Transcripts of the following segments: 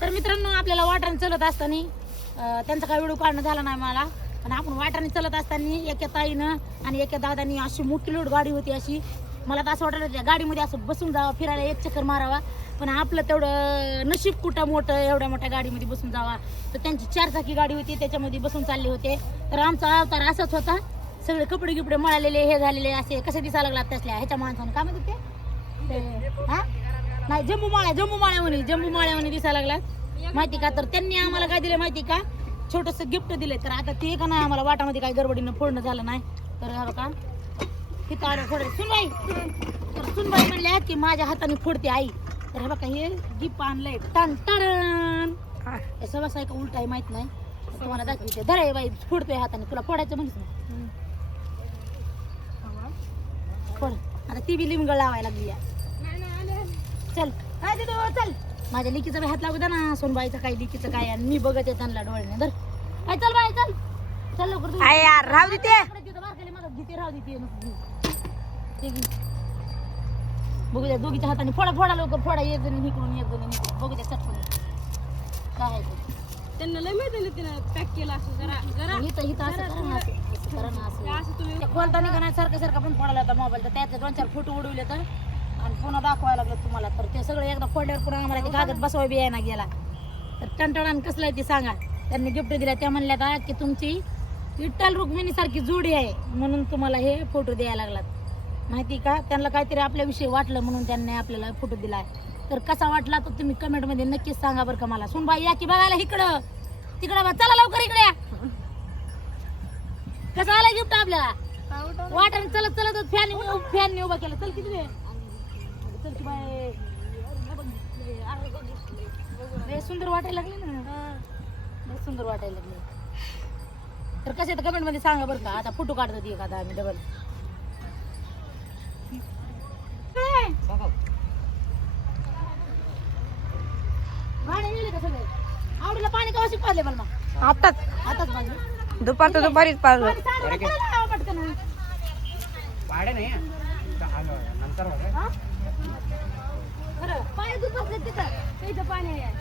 तर मित्रांनो आपल्याला वाटाने चलत असताना त्यांचा काही व्हिडिओ काढणं झाला नाही मला. पण आपण वाटाने चलत असताना एका ताईनं आणि एका दादानी अशी मोठी लोड गाडी होती अशी. मला तर असं वाटलं त्या गाडीमध्ये असं बसून जावं फिरायला एक चक्कर मारावा. पण आपलं तेवढं नशीब कुठं मोठं एवढ्या मोठ्या गाडीमध्ये बसून जावा. तर त्यांची चारचाकी गाडी होती त्याच्यामध्ये बसून चालले होते. तर आमचा अवतार असाच होता. सगळे कपडे गिपडे मळालेले हे झालेले असे कसे दिसायला लागला तसल्या ह्याच्या माणसानं. काय म्हणते ते? ते हा? नाही जम्बू माळ्या जम्बू माळ्या म्हणे जम्बू माळ्या म्हणे दिसायला लागलात माहिती का? तर त्यांनी आम्हाला काय दिलं माहिती का? छोटस गिफ्ट दिले तर आता ते का नाही आम्हाला वाटामध्ये काही गडबडीनं फोडणं झालं नाही. तर हा तिथं आलं फोड सुनबाई! तर सुनबाई म्हणल्या की माझ्या हाताने फोडते आई. तर हे बघा हे गिफ्ट आणलंय. टन टन! आहे का उलट आहे माहीत नाही. तुम्हाला दाखवते. धर बाई फोडतोय हाताने. तुला फोडायचं म्हणच ना फोड. आता ती बी लिंगळ लावायला लागली आहे. चल. काय हो, चल. माझ्या लिकीचा बी हात लागू द्या ना सोनबाईचं काय लिकीचं काय आणि मी बघत आहे त्यांना डोळ्याने. धर काय चल बाई चल. चल लवकर तू. आहे यार राहू दे ते. इकडे तिथं बारकाली मदत घेते राहू दे ते नको घेऊ. ते घे. बघू द्या दोघीच्या हाताने फोडा फोडा लवकर फोडा. एक जण इकडून एक जण इकडून बघू द्या चटकन. काय आहे ते. त्यांना लय माहिती ना तिनं पॅक केलं असं जरा जरा. इथं इथं असं करा ना असं. असं करा ना असं असं. तुम्ही ते खोलताना का नाही सारखं सारखं पण फोडायला होता मोबाईल तर त्याचे दोन चार फोटो उडवले तर. पुन्हा दाखवायला लागलं तुम्हाला. तर ते सगळं एकदा फोडल्यावर पुन्हा आम्हाला ते कागद बसवाय बी यायला गेला. तर टणटणान कसलं आहे ते सांगा. त्यांनी गिफ्ट दिल्या त्या म्हणल्या का की तुमची विठ्ठल रुक्मिणी सारखी जोडी आहे. म्हणून तुम्हाला हे फोटो द्यायला लागलात. माहिती का? त्यांना काहीतरी आपल्याविषयी वाटलं म्हणून त्यांनी आपल्याला फोटो दिलाय तर कसा वाटला तर तुम्ही कमेंटमध्ये नक्कीच सांगा बरं का मला. सुन बाई या की बघायला इकडं. तिकडं बा चला लवकर इकडे या. कसं आला गिफ्ट आपल्याला? वाटाने चलत चलत फॅन फॅन उभा केला. चल किती वेळ? चल की बाय लय सुंदर वाटायला लागले ना. लय सुंदर वाटायला लागले. तर कसे तर कमेंटमध्ये सांगा बरं का? आता फोटो काढतात एक आता आम्ही डबल आवडीला पाणी कवाशी पाजले मला? मग आताच आताच पाजले दुपार तर दुपारीच पाजलं भाडे नाही नंतर तिथं. इथं पाणी आहे.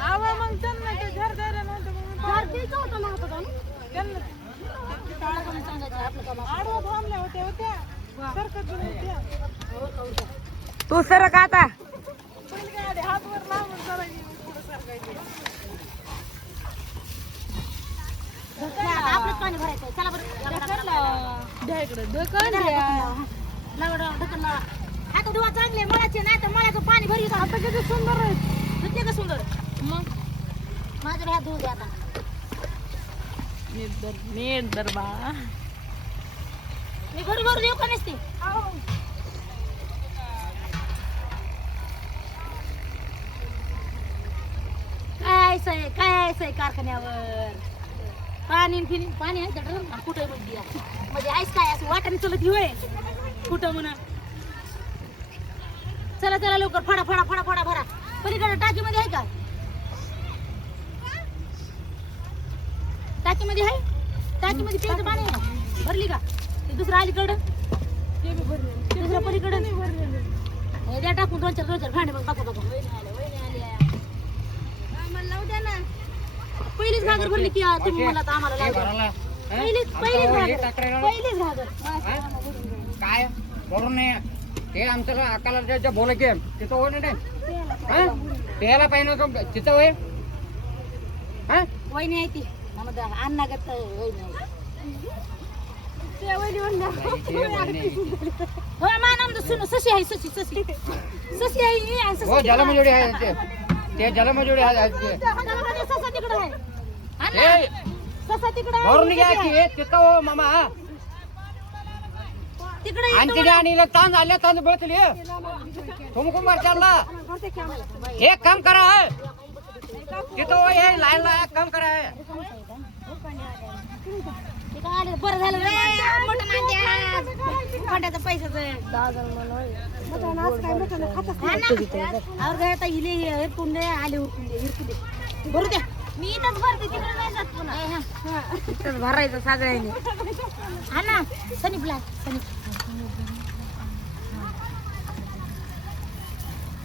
आवा मग त्यांना ते घर घर नव्हतं मग चार द्यायचं होतं ना होतं का नाही? त्यांना. त्याला कोणी सांगायचं आपलं काम आपण. आडवा थांबल्या होत्या होत्या. सरकत होत्या. तू सर का आता? पहिली गाडी हातवर लावून जरा पुढे सरकायची. नाही, आता आपलंच पाणी भरायचं चला बरं. लावा, ढकल लावा. आता धुवा चांगले मळाचे नाही तर मळाचं पाणी भरी आता किती सुंदर किती का सुंदर? मग? माझ्या हात धुवू दे आता. नीट धर बाळा मी घरी घरी देऊ का नसते? काय सय काय सय कारखान्यावर? पाणी फिनी पाणी आहे कुठे म्हणजे आईस काय असं वाटाने चलत होय कुठं म्हणा? चला चला लवकर फडा फडा फडा फडा भरा. पलीकडे टाकीमध्ये आहे का? टाकीमध्ये आहे? टाकीमध्ये प्यायचं पाणी आहे का भरली का? ते दुसरं अलीकडं? ते बी भरले. दुसरं पलीकडं? भरलेले हे द्या टाकून दोन चार दोन चार. भांडे बघ बघा. ना पहिलीच घागर भरली की आ, तुम्ही मला आम्हाला. भराला पहिलीच पहिलीच घागर. पहिलीच घागर. काय? बरोबर नाही ते आमचं अकाला जे बोल की तिथं होय ना ते? हा? त्याला पाहिजे नव्हतं तिथं होय? हा? वहिनी आहे ती. आम्हाला अण्णा गत वहिनी आहे. ते वहिनी म्हणल्या ते म्हणे. हो मान सुन सशी आहे ही हो ते ते जलमजुरी आहे तिकडं आहे. हे तिकडं हो मामा. तिकडे आणि तांद आल्या बळतली तुमको हे काम करा हे. तिथं हो हे लाईन ला काम करा हे. बरं झालं रे पैशाचं दे आले दे दे भरू द्या मी इथंच भरते तिकडे नाही जात पुन्हा इथंच भरायचं सगळ्यांनी. हा ना सनीपला सनीप.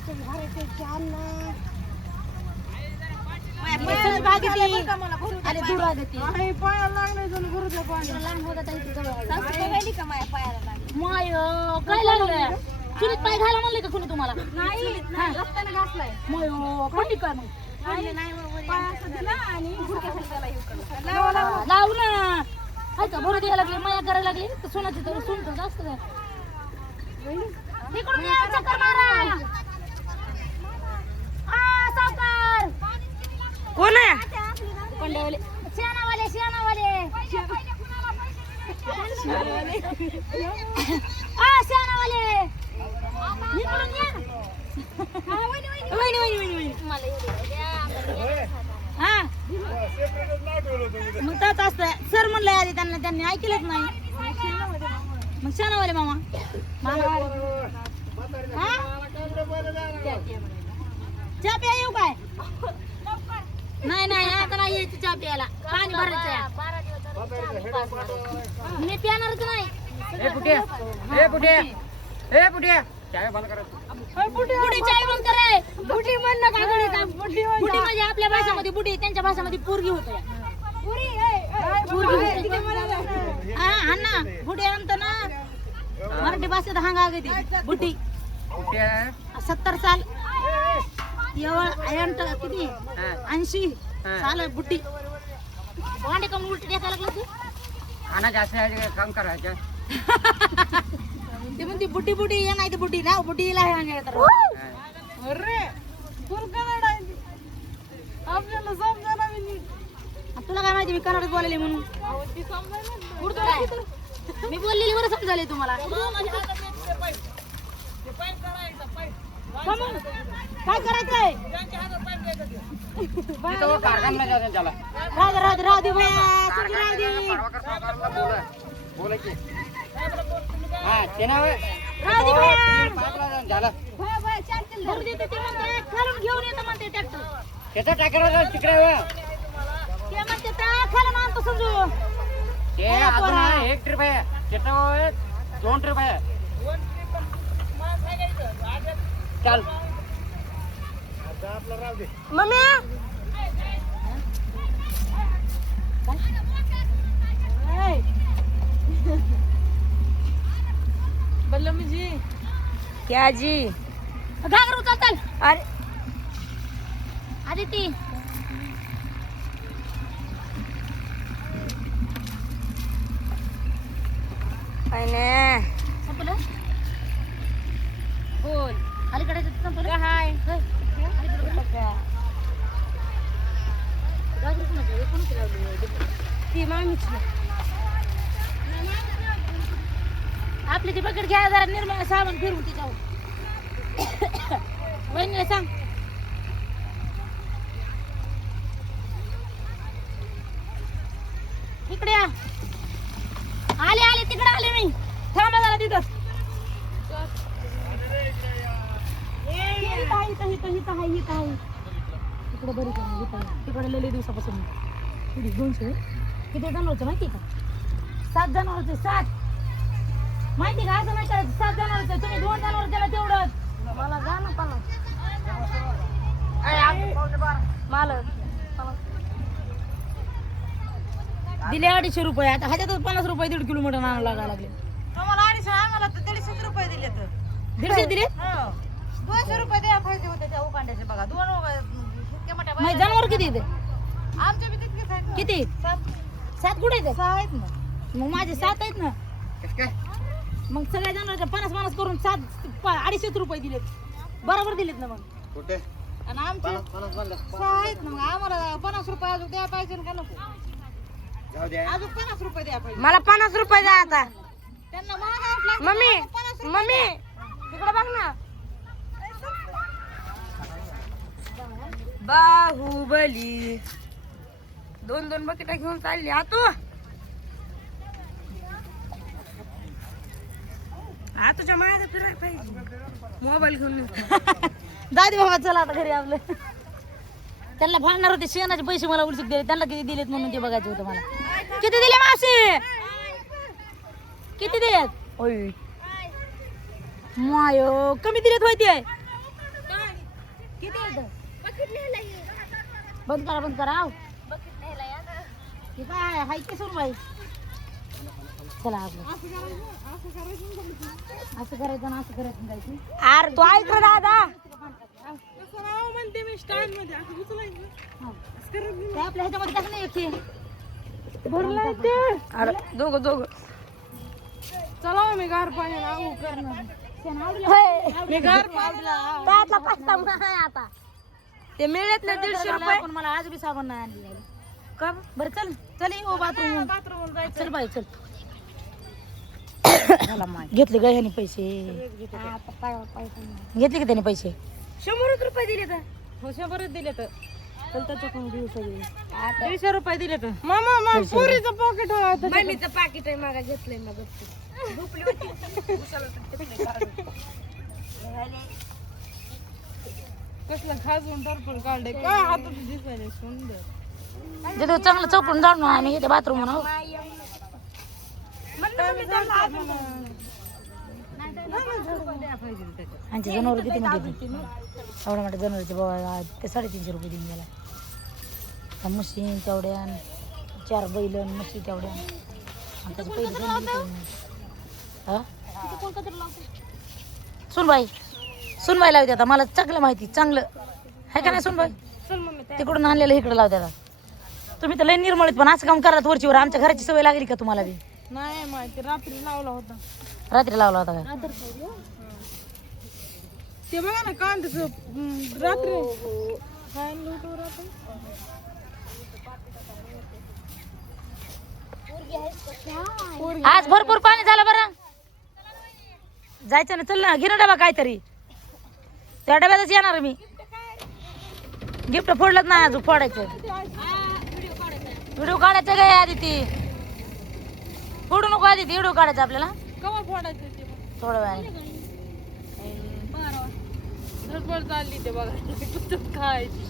अशी बाग येते अरे दूर आहे ती आई पायाला लागले जण गुरुच्या पाणी माय काय लागलं चुलीत पाय घाला म्हणले का कोणी तुम्हाला? नाही माय कोणी काय मग? लावू ना. का बरं द्यायला लागले माया करायला लागली. तर सोनाची तर सोन तर जास्त काय इकडून चक्कर मारा आ, सावकार कोण आहे? पंड्यावाले शेणावाले शेणावाले आ शेणावाले इकडून या वहिनी वहिनी. वहिनी वहिनी हा. मग त्याच असतं. सर म्हणलंय आधी त्यांना त्यांनी ऐकलंच नाही. मग शेणावाले मामा. मामा. हा? चहा प्या येऊ काय? नाही नाही आता नाही यायचं चहा प्यायला. पाणी भरायचं मी पिणारच नाही. ए ए ए चाय बंद करा. बुडी चाय बंद करे गणित बुडी म्हणजे आपल्या भाषेमध्ये बुडी त्यांच्या भाषेमध्ये पोरगी होत. हा अण्णा बुडी म्हणतो ना. मराठी भाषेत हांगा ती. आहे? सत्तर साल. एवढ अयंट किती. ऐंशी. साल बुड्डी भांडे कमी उलटी टाकायला लागलं तू खाना जास्त आहे काम करायचं ते म्हणते बुड्डी बुड्डी ये नाही ते बुड्डी ना बुड्डीला हे अंगाला तर. हा. अरे तुला कन्नड आहे आपल्याला समजा ना मी नीट. आणि तुला काय माहिती मी कन्नडच बोलायले म्हणून अहो, ती समजायला ना. उर्दू काय मी बोललेली बरं समजायले तुम्हाला? काय करायचंय? दे राहू दे भैया तुझी हा राहू दे भैया पाचला जाऊन झालं. भरू देते ते म्हणते खालून घेऊन येतं म्हणते ट्रॅक्टर. त्याचा टाकायला तिकडे व. ते म्हणते त्या खालून आणतो समजू. ते अजून आहे, एक ट्रिप आहे त्याचं दोन ट्रिप आहे चल. मम्मी बल्लमीजी क्या? जी घागर उचलताल अरे. आदिती. संपलं? बोल. हाय. ती मामीची आपली ती बकेट घ्या जरा निर्मळ साबण फिरून तिच्यावर. वहिनीला सांग इकडे या आले आले तिकडे आले मी थांबा जरा तिथं इथं आहे, इथं, आहे, इथं आहे. इकडे बरी कमी इथं आहे. तिकडे लई दिवसापासून किती दोनशे. किती माहिती का? सात सात. माहिती का? असं नाही करायचं. सात तुम्ही दोन त्याला मला जा ना दिले अडीचशे रुपये. आता ह्याच्यातच पन्नास रुपये दीड किलो मटण आणायला लागायला लागले. तुम्हाला अडीचशे आम्हाला तर दीडशेच रुपये दिले तर दीडशे दिले? हो. दोनशे रुपये द्या पाहिजे होते त्या उकांड्याचे बघा. दोन उगा- इतक्या मोठ्या जनावर किती येते? बाया- आमचे बी तितकेच आहेत ना. किती? सात. सात कुठे येते सहा आहेत ना. मग माझे सात आहेत ना. कसं काय? मग सगळ्या जनावरच्या पन्नास पन्नास करून सात प- अडीचशेच रुपये दिलेत. बरोबर दिलेत ना मग. कुठे? आणि आमचे पन्नास पन्नास म्हणलं. सहा आहेत ना मग. आम्हाला पन्नास रुपये अजून द्या पाहिजे का नको? जाऊ द्या. अजून पन्नास रुपये द्या पाहिजे. मला पन्नास रुपये द्या आता. त्यांना. मम्मी पन्नास मम्मी तिकडे बघ ना. बाहुबली. दोन दोन बकेटा घेऊन चालली. तू? हा तुझ्या मागे फिरायला पाहिजे. मोबाईल घेऊन दादी बाबा चला आता घरी आपलं. त्यांना भांडणार होते शेणाचे पैसे मला उलसूक दिले. त्यांना किती दिलेत म्हणून ते बघायचं होतं मला. किती दिले मासे किती दिलेत? होय मायो कमी दिलेत होय ते. किती बंद करा बंद करा आव. हे काय हाय की सुरू बाई चला आपलं. असं करायचं ना असं करायचं जायचं. अरे तू ऐक रे दादा. ते आपल्या ह्याच्यामध्ये कसं नाही येते अरे दोघं दोघं. त्यातला पास्ता नाही आता? ते मिळत ना दीडशे रुपये. पण मला आज बी साबण नाही आणलेलं. का? बरं चल चल ये, ओ बाथरूम बाथरूम चल बाई चल. घेतले का ह्याने पैसे? घेतले का त्याने पैसे? शंभर रुपये दिले तर. हो शंभरच दिले तर. दीडशे रुपये दिले तर. मामा पुरीचं पॉकेट मम्मीचं पाकिट आहे मागा घेतलंय मग. कसलं खाजून टरपल काढले काय हातात दिसायला सुंदर. तिथं चांगलं चौकून जाऊन आम्ही इथे बाथरूम म्हणून आमचे जनावर किती मध्ये एवढ्या मोठ्या जनावरचे बाबा ते साडेतीनशे रुपये देऊन गेला म्हशी तेवढ्या चार बैल म्हशी तेवढ्या आणि त्याचे पहिले? सुनबाई. सुनबाई लावते आता मला चांगलं माहिती चांगलं. आहे का नाही सुनबाई? चल मम्मी तिकडून आणलेलं इकडे लावते आता तुम्ही तर लय निर्मळीत पण असं काम करा वरचीवर. आमच्या घराची सवय लागली का तुम्हाला बी? नाही माहिती रात्री लावला होता. रात्री लावला होता का? ते बघा ना कांद्याच रात्री. काय लुटू राहतो आज भरपूर पाणी झालं बरं. जायचं ना चल ना घे ना डबा काहीतरी. त्या डब्यातच येणार मी. गिफ्ट फोडलंच नाही अजून फोडायचं. व्हिडिओ काढायचं काय आधी ती? फोडू नको आधी ती व्हिडिओ काढायचा आपल्याला. थोड्या वेळाने धडपड चालली ते बघा खायची.